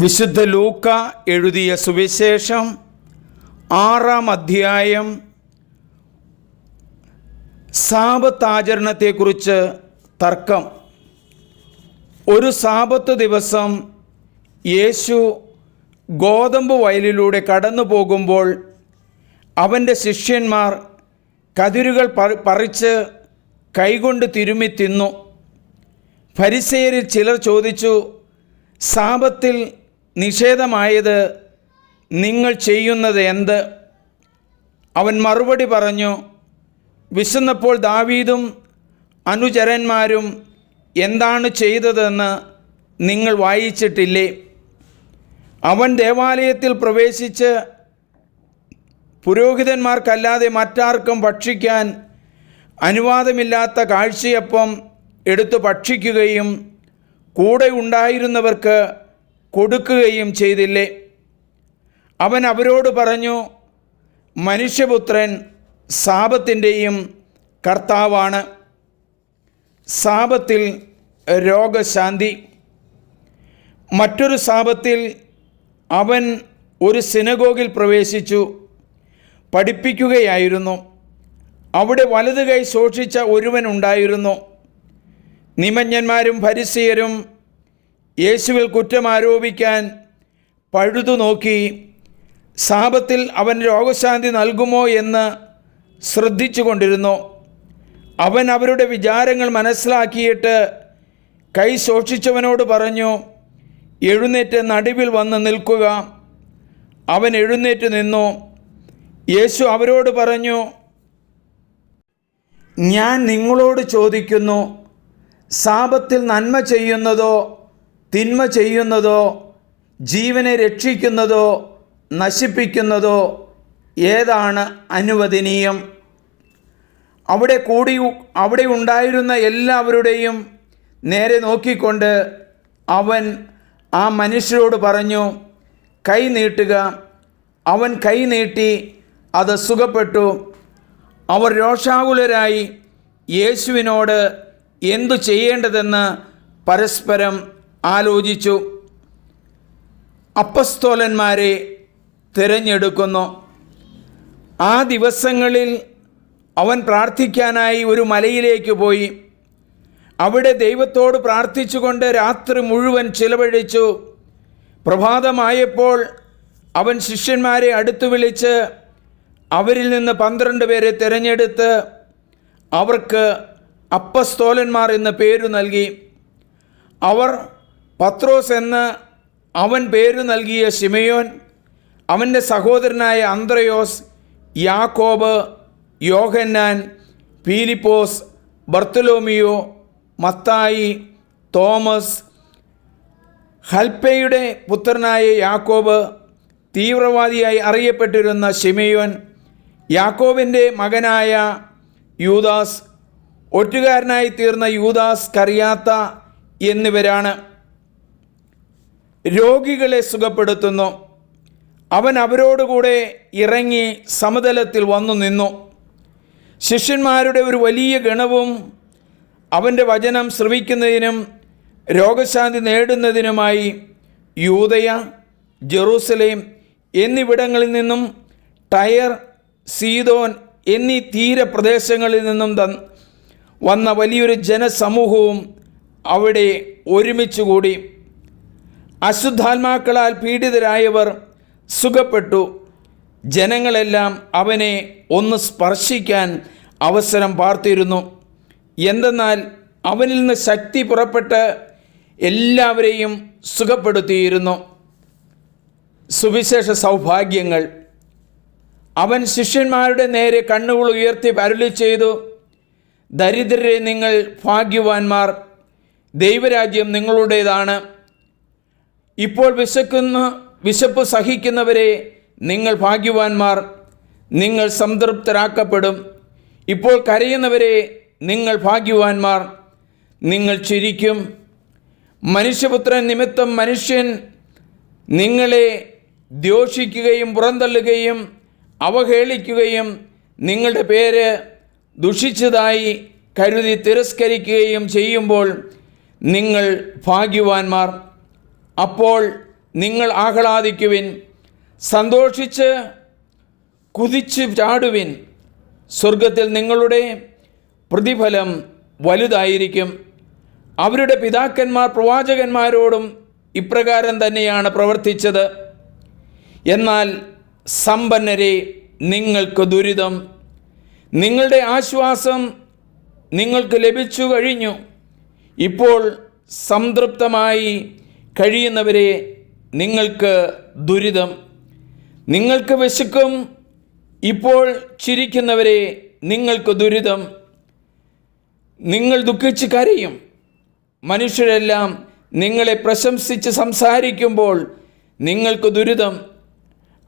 വിശുദ്ധ ലൂക്ക എഴുതിയ സുവിശേഷം 6-ാം അധ്യായം സാബത്ത് ആചരണത്തെക്കുറിച്ച് തർക്കം. ഒരു സാബത്ത് ദിവസം യേശു ഗോതമ്പ് വയലിലൂടെ കടന്നു പോകുമ്പോൾ അവൻ്റെ ശിഷ്യന്മാർ കതിരുകൾ പറിച്ച് കൈകൊണ്ട് തിരുമ്മി തിന്നു. ഫരിസേയരിൽ ചിലർ ചോദിച്ചു, സാബത്തിൽ നിഷേധമായത് നിങ്ങൾ ചെയ്യുന്നത് എന്ത്? അവൻ മറുപടി പറഞ്ഞു, വിശന്നപ്പോൾ ദാവീദും അനുചരന്മാരും എന്താണ് ചെയ്തതെന്ന് നിങ്ങൾ വായിച്ചിട്ടില്ലേ? അവൻ ദേവാലയത്തിൽ പ്രവേശിച്ച് പുരോഹിതന്മാർക്കല്ലാതെ മറ്റാർക്കും ഭക്ഷിക്കാൻ അനുവാദമില്ലാത്ത കാഴ്ചയപ്പം എടുത്തു ഭക്ഷിക്കുകയും കൂടെ ഉണ്ടായിരുന്നവർക്ക് കൊടുക്കുകയും ചെയ്തില്ലേ? അവൻ അവരോട് പറഞ്ഞു, മനുഷ്യപുത്രൻ സാബത്തിൻ്റെയും കർത്താവാണ്. സാബത്തിൽ രോഗശാന്തി. മറ്റൊരു സാബത്തിൽ അവൻ ഒരു സിനഗോഗിൽ പ്രവേശിച്ചു പഠിപ്പിക്കുകയായിരുന്നു. അവിടെ വലതു കൈ ശോഷിച്ച ഒരുവൻ ഉണ്ടായിരുന്നു. നിമജ്ഞന്മാരും ഫരിസേയരും യേശുവിൽ കുറ്റം ആരോപിക്കാൻ പഴുതു നോക്കി സാബത്തിൽ അവൻ രോഗശാന്തി നൽകുമോ എന്ന് ശ്രദ്ധിച്ചു കൊണ്ടിരുന്നു. അവൻ അവരുടെ വിചാരങ്ങൾ മനസ്സിലാക്കിയിട്ട് കൈ ശോഷിച്ചവനോട് പറഞ്ഞു, എഴുന്നേറ്റ് നടുവിൽ വന്ന് നിൽക്കുക. അവൻ എഴുന്നേറ്റ് നിന്നു. യേശു അവരോട് പറഞ്ഞു, ഞാൻ നിങ്ങളോട് ചോദിക്കുന്നു, സാബത്തിൽ നന്മ ചെയ്യുന്നതോ തിന്മ ചെയ്യുന്നതോ ജീവനെ രക്ഷിക്കുന്നതോ നശിപ്പിക്കുന്നതോ ഏതാണ് അനുവദനീയം? അവിടെ ഉണ്ടായിരുന്ന എല്ലാവരുടെയും നേരെ നോക്കിക്കൊണ്ട് അവൻ ആ മനുഷ്യരോട് പറഞ്ഞു, കൈ നീട്ടുക. അവൻ കൈ നീട്ടി, അത് സുഖപ്പെട്ടു. അവർ രോഷാകുലരായി യേശുവിനോട് എന്തു ചെയ്യേണ്ടതെന്ന് പരസ്പരം ആലോചിച്ചു. അപ്പസ്തോലന്മാരെ തിരഞ്ഞെടുക്കുന്നു. ആ ദിവസങ്ങളിൽ അവൻ പ്രാർത്ഥിക്കാനായി ഒരു മലയിലേക്ക് പോയി. അവിടെ ദൈവത്തോട് പ്രാർത്ഥിച്ചുകൊണ്ട് രാത്രി മുഴുവൻ ചിലവഴിച്ചു. പ്രഭാതമായപ്പോൾ അവൻ ശിഷ്യന്മാരെ അടുത്തു വിളിച്ച് അവരിൽ നിന്ന് 12 പേരെ തിരഞ്ഞെടുത്ത് അവർക്ക് അപ്പസ്തോലന്മാർ എന്ന് പേരു നൽകി. അവർ പത്രോസ് എന്ന് അവൻ പേരു നൽകിയ ശിമയോൻ, അവൻ്റെ സഹോദരനായ അന്ത്രയോസ്, യാക്കോബ്, യോഹന്നാൻ, ഫിലിപ്പോസ്, ബർത്തലോമിയോ, മത്തായി, തോമസ്, ഹൽപ്പയുടെ പുത്രനായ യാക്കോബ്, തീവ്രവാദിയായി അറിയപ്പെട്ടിരുന്ന ശിമയോൻ, യാക്കോബിൻ്റെ മകനായ യൂദാസ്, ഒറ്റുകാരനായി തീർന്ന യൂദാസ് കറിയാത്ത എന്നിവരാണ്. രോഗികളെ സുഖപ്പെടുത്തുന്നു. അവൻ അവരോടുകൂടെ ഇറങ്ങി സമതലത്തിൽ വന്നു നിന്നു. ശിഷ്യന്മാരുടെ ഒരു വലിയ ഗണവും അവൻ്റെ വചനം ശ്രവിക്കുന്നതിനും രോഗശാന്തി നേടുന്നതിനുമായി യൂദയ, ജെറൂസലേം എന്നിവിടങ്ങളിൽ നിന്നും ടയർ, സീദോൻ എന്നീ തീരപ്രദേശങ്ങളിൽ നിന്നും വന്ന വലിയൊരു ജനസമൂഹവും അവിടെ ഒരുമിച്ച് കൂടി. അശുദ്ധാത്മാക്കളാൽ പീഡിതരായവർ സുഖപ്പെട്ടു. ജനങ്ങളെല്ലാം അവനെ ഒന്ന് സ്പർശിക്കാൻ അവസരം പാർത്തിരുന്നു. എന്തെന്നാൽ അവനിൽ നിന്ന് ശക്തി പുറപ്പെട്ട് എല്ലാവരെയും സുഖപ്പെടുത്തിയിരുന്നു. സുവിശേഷ സൗഭാഗ്യങ്ങൾ. അവൻ ശിഷ്യന്മാരുടെ നേരെ കണ്ണുകൾ ഉയർത്തി അരുളി ചെയ്തു, ദരിദ്രരെ നിങ്ങൾ ഭാഗ്യവാന്മാർ, ദൈവരാജ്യം നിങ്ങളുടേതാണ്. ഇപ്പോൾ വിശപ്പ് സഹിക്കുന്നവരെ നിങ്ങൾ ഭാഗ്യവാന്മാർ, നിങ്ങൾ സംതൃപ്തരാക്കപ്പെടും. ഇപ്പോൾ കരയുന്നവരെ നിങ്ങൾ ഭാഗ്യവാന്മാർ, നിങ്ങൾ ചിരിക്കും. മനുഷ്യപുത്രൻ നിമിത്തം മനുഷ്യൻ നിങ്ങളെ ദ്യോഷിക്കുകയും പുറന്തള്ളുകയും അവഹേളിക്കുകയും നിങ്ങളുടെ പേര് ദുഷിച്ചതായി കരുതി തിരസ്കരിക്കുകയും ചെയ്യുമ്പോൾ നിങ്ങൾ ഭാഗ്യവാന്മാർ. അപ്പോൾ നിങ്ങൾ ആഹ്ലാദിക്കുവിൻ, സന്തോഷിച്ച് കുതിച്ച് ചാടുവിൻ. സ്വർഗത്തിൽ നിങ്ങളുടെ പ്രതിഫലം വലുതായിരിക്കും. അവരുടെ പിതാക്കന്മാർ പ്രവാചകന്മാരോടും ഇപ്രകാരം തന്നെയാണ് പ്രവർത്തിച്ചത്. എന്നാൽ സമ്പന്നരെ, നിങ്ങൾക്ക് ദുരിതം. നിങ്ങളുടെ ആശ്വാസം നിങ്ങൾക്ക് ലഭിച്ചു കഴിഞ്ഞു. ഇപ്പോൾ സംതൃപ്തമായി കഴിയുന്നവരെ, നിങ്ങൾക്ക് ദുരിതം. നിങ്ങൾക്ക് വിശക്കും. ഇപ്പോൾ ചിരിക്കുന്നവരെ, നിങ്ങൾക്ക് ദുരിതം. നിങ്ങൾ ദുഃഖിച്ച് കരയും. മനുഷ്യരെല്ലാം നിങ്ങളെ പ്രശംസിച്ച് സംസാരിക്കുമ്പോൾ നിങ്ങൾക്ക് ദുരിതം.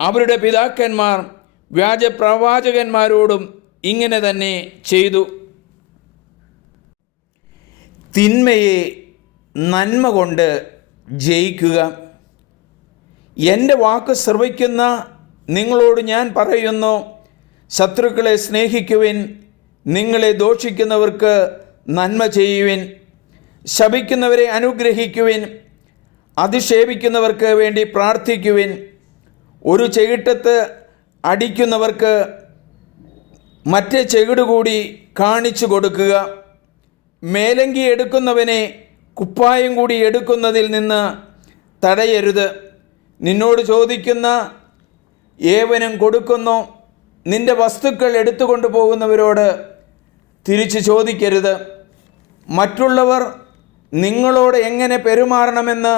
അവരുടെ പിതാക്കന്മാർ വ്യാജപ്രവാചകന്മാരോടും ഇങ്ങനെ തന്നെ ചെയ്തു. തിന്മയെ നന്മ കൊണ്ട് ജയിക്കുക. എൻ്റെ വാക്ക് ശ്രവിക്കുന്ന നിങ്ങളോട് ഞാൻ പറയുന്നു, ശത്രുക്കളെ സ്നേഹിക്കുവിൻ, നിങ്ങളെ ദോഷിക്കുന്നവർക്ക് നന്മ ചെയ്യുവിൻ, ശപിക്കുന്നവരെ അനുഗ്രഹിക്കുവിൻ, അധിക്ഷേപിക്കുന്നവർക്ക് വേണ്ടി പ്രാർത്ഥിക്കുവിൻ. ഒരു ചെകിട്ടത്ത് അടിക്കുന്നവർക്ക് മറ്റേ ചെകിട് കൂടി കാണിച്ചു കൊടുക്കുക. മേലങ്കി എടുക്കുന്നവനെ കുപ്പായം കൂടി എടുക്കുന്നതിൽ നിന്ന് തടയരുത്. നിന്നോട് ചോദിക്കുന്ന ഏവനും കൊടുക്കുന്നു. നിന്റെ വസ്തുക്കൾ എടുത്തുകൊണ്ട് പോകുന്നവരോട് തിരിച്ചു ചോദിക്കരുത്. മറ്റുള്ളവർ നിങ്ങളോട് എങ്ങനെ പെരുമാറണമെന്ന്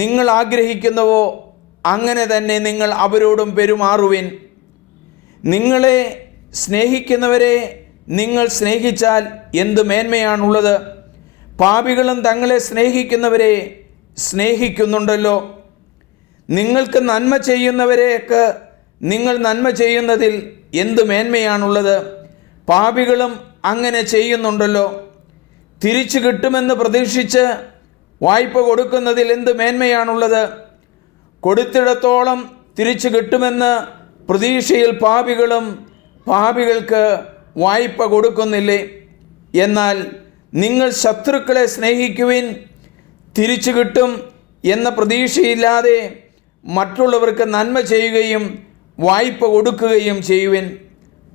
നിങ്ങൾ ആഗ്രഹിക്കുന്നുവോ അങ്ങനെ തന്നെ നിങ്ങൾ അവരോടും പെരുമാറുവിൻ. നിങ്ങളെ സ്നേഹിക്കുന്നവരെ നിങ്ങൾ സ്നേഹിച്ചാൽ എന്ത് മേന്മയാണുള്ളത്? പാപികളും തങ്ങളെ സ്നേഹിക്കുന്നവരെ സ്നേഹിക്കുന്നുണ്ടല്ലോ. നിങ്ങൾക്ക് നന്മ ചെയ്യുന്നവരെയൊക്കെ നിങ്ങൾ നന്മ ചെയ്യുന്നതിൽ എന്ത് മേന്മയാണുള്ളത്? പാപികളും അങ്ങനെ ചെയ്യുന്നുണ്ടല്ലോ. തിരിച്ചു കിട്ടുമെന്ന് പ്രതീക്ഷിച്ച് വായ്പ കൊടുക്കുന്നതിൽ എന്ത് മേന്മയാണുള്ളത്? കൊടുത്തിടത്തോളം തിരിച്ചു കിട്ടുമെന്ന് പ്രതീക്ഷയിൽ പാപികൾക്ക് വായ്പ കൊടുക്കുന്നില്ലേ? എന്നാൽ നിങ്ങൾ ശത്രുക്കളെ സ്നേഹിക്കുവിൻ, തിരിച്ചു കിട്ടും എന്ന പ്രതീക്ഷയില്ലാതെ മറ്റുള്ളവർക്ക് നന്മ ചെയ്യുകയും വായ്പ കൊടുക്കുകയും ചെയ്യുവിൻ.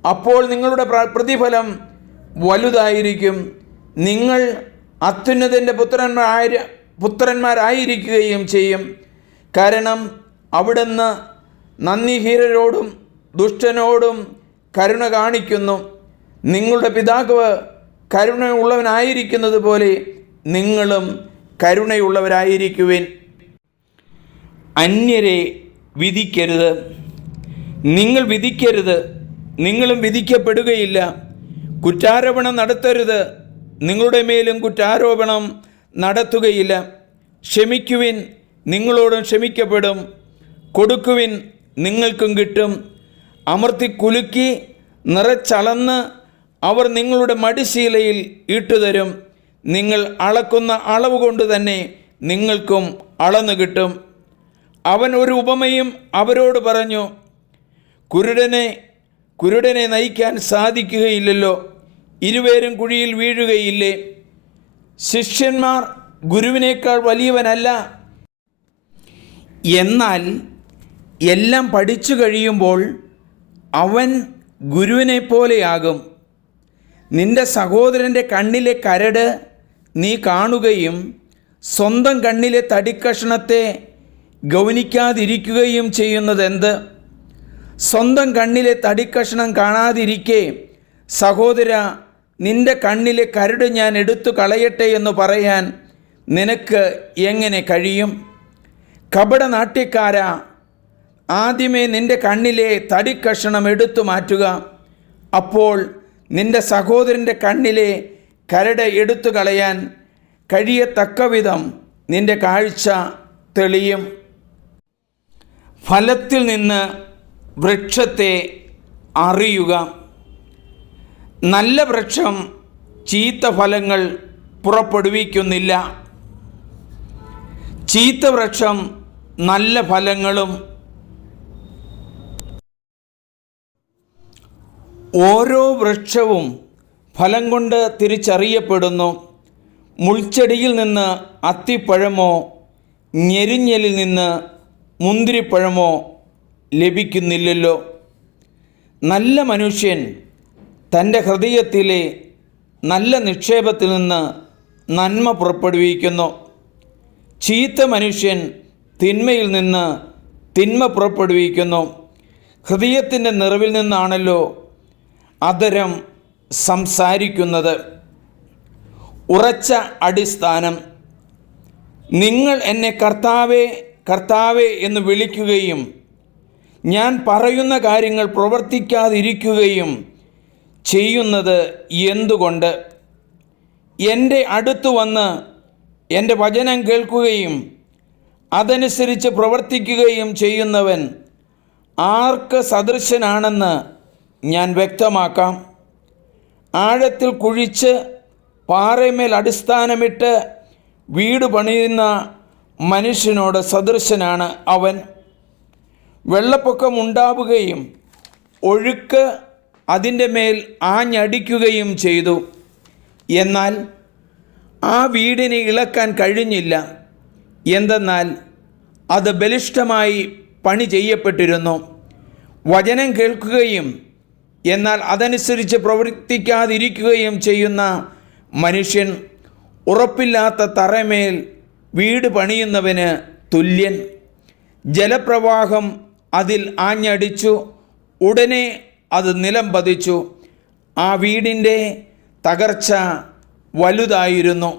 അപ്പോൾ നിങ്ങളുടെ പ്രതിഫലം വലുതായിരിക്കും. നിങ്ങൾ അത്യുന്നതൻ്റെ പുത്രന്മാരായിരിക്കുകയും ചെയ്യും. കാരണം അവിടുന്ന് നന്ദിഹീനരോടും ദുഷ്ടനോടും കരുണ കാണിക്കുന്നു. നിങ്ങളുടെ പിതാവ് കരുണയുള്ളവനായിരിക്കുന്നത് പോലെ നിങ്ങളും കരുണയുള്ളവരായിരിക്കുവിൻ. അന്യരെ വിധിക്കരുത്. നിങ്ങൾ വിധിക്കരുത്, നിങ്ങളും വിധിക്കപ്പെടുകയില്ല. കുറ്റാരോപണം നടത്തരുത്, നിങ്ങളുടെ മേലും കുറ്റാരോപണം നടത്തുകയില്ല. ക്ഷമിക്കുവിൻ, നിങ്ങളോടും ക്ഷമിക്കപ്പെടും. കൊടുക്കുവിൻ, നിങ്ങൾക്കും കിട്ടും. അമർത്തി കുലുക്കി നിറച്ചളന്ന് അവർ നിങ്ങളുടെ മടിശീലയിൽ ഇട്ടുതരും. നിങ്ങൾ അളക്കുന്ന അളവ് കൊണ്ട് തന്നെ നിങ്ങൾക്കും അളന്നു കിട്ടും. അവൻ ഒരു ഉപമയും അവരോട് പറഞ്ഞു, കുരുടനെ നയിക്കാൻ സാധിക്കുകയില്ലല്ലോ. ഇരുവരും കുഴിയിൽ വീഴുകയില്ലേ? ശിഷ്യന്മാർ ഗുരുവിനേക്കാൾ വലിയവനല്ല. എന്നാൽ എല്ലാം പഠിച്ചു കഴിയുമ്പോൾ അവൻ ഗുരുവിനെ പോലെയാകും. നിന്റെ സഹോദരൻ്റെ കണ്ണിലെ കരട് നീ കാണുകയും സ്വന്തം കണ്ണിലെ തടിക്കഷണത്തെ ഗൗനിക്കാതിരിക്കുകയും ചെയ്യുന്നതെന്ത്? സ്വന്തം കണ്ണിലെ തടിക്കഷണം കാണാതിരിക്കെ സഹോദര, നിന്റെ കണ്ണിലെ കരട് ഞാൻ എടുത്തു കളയട്ടെ എന്ന് പറയാൻ നിനക്ക് എങ്ങനെ കഴിയും? കപടനാട്യക്കാരാ, ആദ്യമേ നിന്റെ കണ്ണിലെ തടിക്കഷണം എടുത്തു മാറ്റുക. അപ്പോൾ നിന്റെ സഹോദരൻ്റെ കണ്ണിലെ കരട് എടുത്തു കളയാൻ കഴിയത്തക്കവിധം നിന്റെ കാഴ്ച തെളിയും. ഫലത്തിൽ നിന്ന് വൃക്ഷത്തെ അറിയുക. നല്ല വൃക്ഷം ചീത്ത ഫലങ്ങൾ പുറപ്പെടുവിക്കുന്നില്ല. ചീത്ത വൃക്ഷം നല്ല ഫലങ്ങളും. ഓരോ വൃക്ഷവും ഫലം കൊണ്ട് തിരിച്ചറിയപ്പെടുന്നു. മുൾച്ചെടിയിൽ നിന്ന് അത്തിപ്പഴമോ ഞെരിഞ്ഞലിൽ നിന്ന് മുന്തിരിപ്പഴമോ ലഭിക്കുന്നില്ലല്ലോ. നല്ല മനുഷ്യൻ തൻ്റെ ഹൃദയത്തിലെ നല്ല നിക്ഷേപത്തിൽ നിന്ന് നന്മ പുറപ്പെടുവിക്കുന്നു. ചീത്ത മനുഷ്യൻ തിന്മയിൽ നിന്ന് തിന്മ പുറപ്പെടുവിക്കുന്നു. ഹൃദയത്തിൻ്റെ നിറവിൽ നിന്നാണല്ലോ അധരം സംസാരിക്കുന്നത്. ഉറച്ച അടിസ്ഥാനം. നിങ്ങൾ എന്നെ കർത്താവേ കർത്താവേ എന്ന് വിളിക്കുകയും ഞാൻ പറയുന്ന കാര്യങ്ങൾ പ്രവർത്തിക്കാതിരിക്കുകയും ചെയ്യുന്നത് എന്തുകൊണ്ട്? എൻ്റെ അടുത്ത് വന്ന് എൻ്റെ വചനം കേൾക്കുകയും അതനുസരിച്ച് പ്രവർത്തിക്കുകയും ചെയ്യുന്നവൻ ആർക്ക് സദൃശനാണെന്ന് ഞാൻ വ്യക്തമാക്കാം. ആഴത്തിൽ കുഴിച്ച് പാറമേൽ അടിസ്ഥാനമിട്ട് വീട് പണിയുന്ന മനുഷ്യനോട് സദൃശനാണ് അവൻ. വെള്ളപ്പൊക്കം ഉണ്ടാവുകയും ഒഴുക്ക് അതിൻ്റെ മേൽ ആഞ്ഞടിക്കുകയും ചെയ്തു. എന്നാൽ ആ വീടിനെ ഇളക്കാൻ കഴിഞ്ഞില്ല. എന്തെന്നാൽ അത് ബലിഷ്ഠമായി പണി ചെയ്യപ്പെട്ടിരുന്നു. വചനം കേൾക്കുകയും എന്നാൽ അതനുസരിച്ച് പ്രവർത്തിക്കാതിരിക്കുകയും ചെയ്യുന്ന മനുഷ്യൻ ഉറപ്പില്ലാത്ത തറമേൽ വീട് പണിയുന്നവന് തുല്യൻ. ജലപ്രവാഹം അതിൽ ആഞ്ഞടിച്ചു, ഉടനെ അത് നിലം പതിച്ചു. ആ വീടിൻ്റെ തകർച്ച വലുതായിരുന്നു.